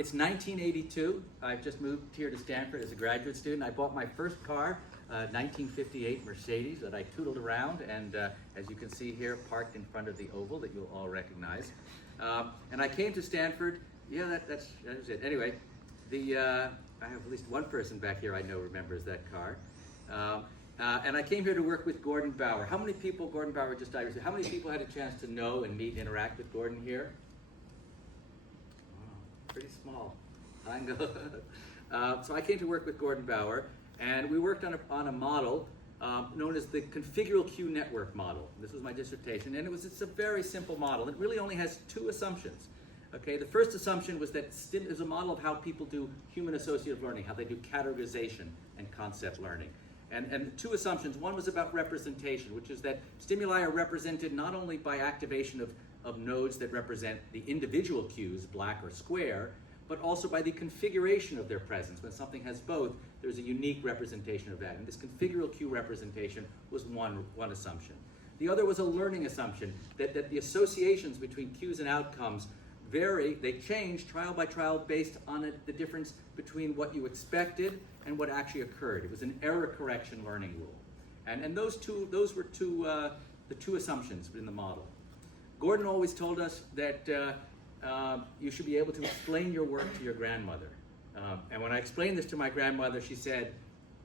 It's 1982. I've just moved here to Stanford as a graduate student. I bought my first car, 1958 Mercedes that I tootled around, and as you can see here, parked in front of the Oval that you'll all recognize. And I came to Stanford. Yeah, that was it. Anyway, I have at least one person back here I know remembers that car. And I came here to work with Gordon Bauer. How many people, Gordon Bauer just died recently, how many people had a chance to know and meet and interact with Gordon here? Oh, pretty small. I know. So I came to work with Gordon Bauer, and we worked on a model known as the configural Q network model. This was my dissertation, and it's a very simple model. It really only has two assumptions. Okay, the first assumption was that it was a model of how people do human associative learning, how they do categorization and concept learning. And the two assumptions, one was about representation, which is that stimuli are represented not only by activation of nodes that represent the individual cues, black or square, but also by the configuration of their presence. When something has both, there's a unique representation of that. And this configural cue representation was one assumption. The other was a learning assumption, that the associations between cues and outcomes vary, they change trial by trial based on the difference between what you expected and what actually occurred. It was an error correction learning rule. And those were the two assumptions in the model. Gordon always told us that you should be able to explain your work to your grandmother. And when I explained this to my grandmother, she said,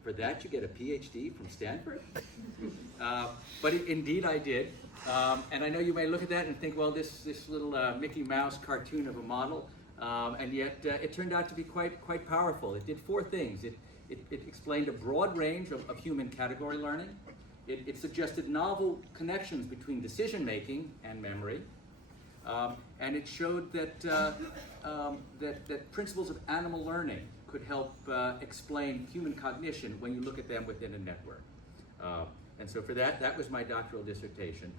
"For that you get a PhD from Stanford?" But indeed I did. And I know you may look at that and think, well, this little Mickey Mouse cartoon of a model, and yet it turned out to be quite powerful. It did four things. It explained a broad range of human category learning. It suggested novel connections between decision making and memory. And it showed that principles of animal learning could help explain human cognition when you look at them within a network. And so for that was my doctoral dissertation.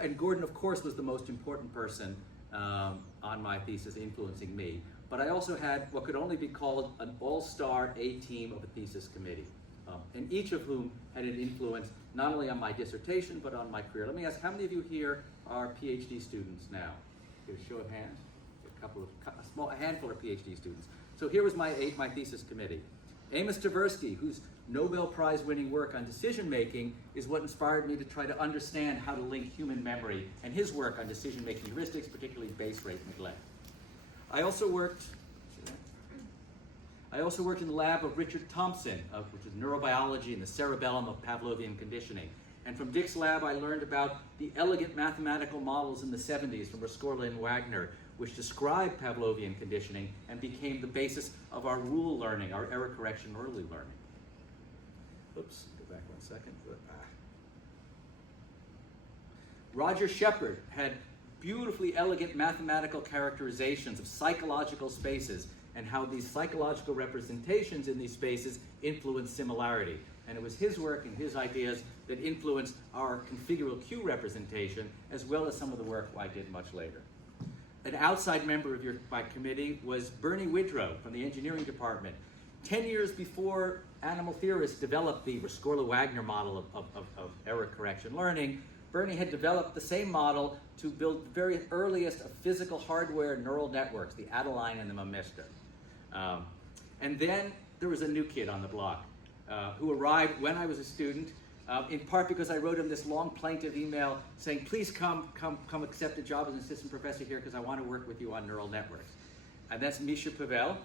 And Gordon, of course, was the most important person on my thesis, influencing me. But I also had what could only be called an all-star A-team of a thesis committee, and each of whom had an influence not only on my dissertation, but on my career. Let me ask, how many of you here are PhD students now? Give a show of hands. A handful of PhD students. So here was my thesis committee. Amos Tversky, whose Nobel Prize-winning work on decision-making is what inspired me to try to understand how to link human memory and his work on decision-making heuristics, particularly base rate neglect. I also worked in the lab of Richard Thompson, which is neurobiology and the cerebellum of Pavlovian conditioning. And from Dick's lab, I learned about the elegant mathematical models in the 70s from Rescorla and Wagner, which described Pavlovian conditioning and became the basis of our rule learning, our error correction early learning. Oops, go back 1 second. Roger Shepard had beautifully elegant mathematical characterizations of psychological spaces and how these psychological representations in these spaces influence similarity. And it was his work and his ideas that influenced our configural Q representation, as well as some of the work I did much later. An outside member of my committee was Bernie Widrow from the engineering department. 10 years before animal theorists developed the Rescorla-Wagner model of error correction learning, Bernie had developed the same model to build the very earliest of physical hardware neural networks, the Adeline and the Mamister. And then there was a new kid on the block who arrived when I was a student, in part because I wrote him this long plaintive email saying, please come accept a job as an assistant professor here because I want to work with you on neural networks. And that's Misha Pavel.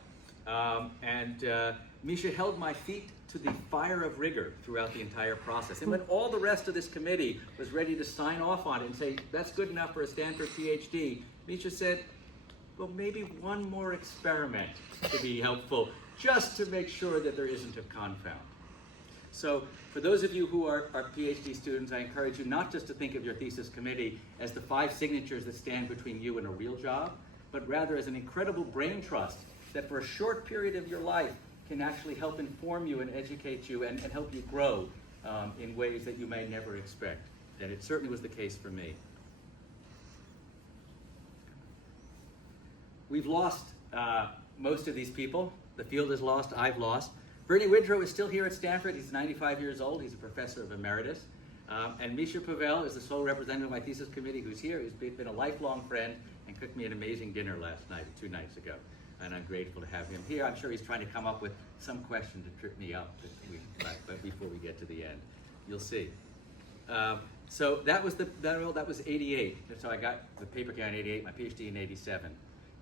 Misha held my feet to the fire of rigor throughout the entire process. And when all the rest of this committee was ready to sign off on it and say, that's good enough for a Stanford PhD, Misha said, well, maybe one more experiment to be helpful, just to make sure that there isn't a confound. So for those of you who are PhD students, I encourage you not just to think of your thesis committee as the 5 signatures that stand between you and a real job, but rather as an incredible brain trust that for a short period of your life can actually help inform you and educate you and help you grow in ways that you may never expect. And it certainly was the case for me. We've lost most of these people. The field has lost, I've lost. Bernie Widrow is still here at Stanford. He's 95 years old. He's a professor of emeritus. And Misha Pavel is the sole representative of my thesis committee who's here. He's been a lifelong friend and cooked me an amazing dinner last night, 2 nights ago. and I'm grateful to have him here. I'm sure he's trying to come up with some question to trip me up, but before we get to the end, you'll see. So that was that was 88. So I got the paper came in 88, my PhD in 87.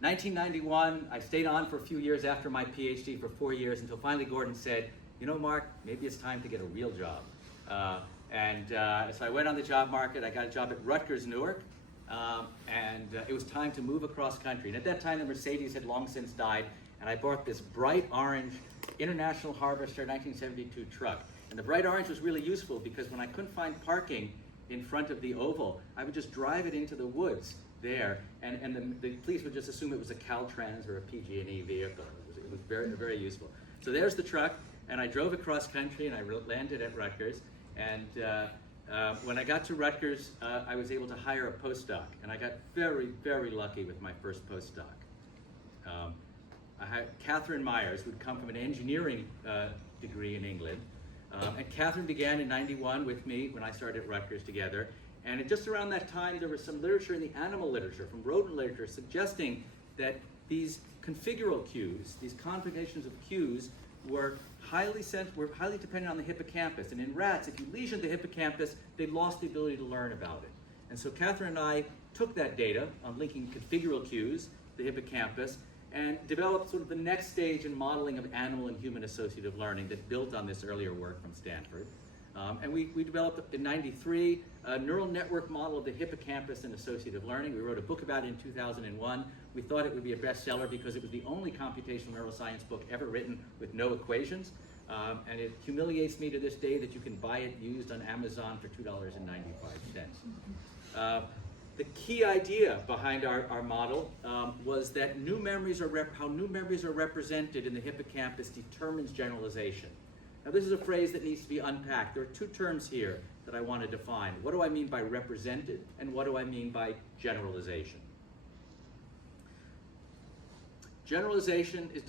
1991, I stayed on for a few years after my PhD, for 4 years, until finally Gordon said, you know, Mark, maybe it's time to get a real job. So I went on the job market. I got a job at Rutgers, Newark, and it was time to move across country. And at that time, the Mercedes had long since died, and I bought this bright orange International Harvester 1972 truck. And the bright orange was really useful because when I couldn't find parking in front of the Oval, I would just drive it into the woods there, and the police would just assume it was a Caltrans or a PG&E vehicle. It was very, very useful. So there's the truck, and I drove across country, and I landed at Rutgers. And when I got to Rutgers, I was able to hire a postdoc, and I got very, very lucky with my first postdoc. I had Catherine Myers, who'd come from an engineering degree in England. And Catherine began in 91 with me when I started at Rutgers together. And just around that time, there was some literature in the animal literature, from rodent literature, suggesting that these configural cues, these conjugations of cues, were highly dependent on the hippocampus. And in rats, if you lesioned the hippocampus, they lost the ability to learn about it. And so Catherine and I took that data on linking configural cues, the hippocampus, and developed sort of the next stage in modeling of animal and human associative learning that built on this earlier work from Stanford. And we developed in 93 a neural network model of the hippocampus and associative learning. We wrote a book about it in 2001. We thought it would be a bestseller because it was the only computational neuroscience book ever written with no equations. And it humiliates me to this day that you can buy it used on Amazon for $2.95. The key idea behind our model was that how new memories are represented in the hippocampus determines generalization. Now, this is a phrase that needs to be unpacked. There are two terms here that I want to define. What do I mean by represented, and what do I mean by generalization? Generalization is